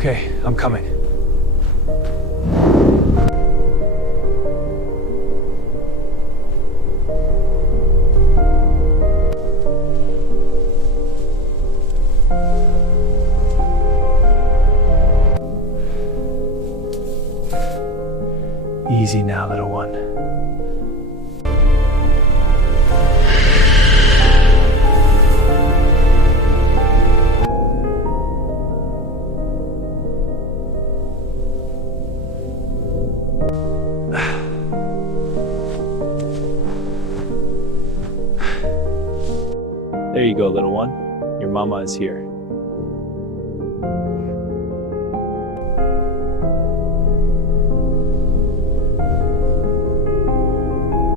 Okay, I'm coming. Easy now, little one. There you go, little one. Your mama is here.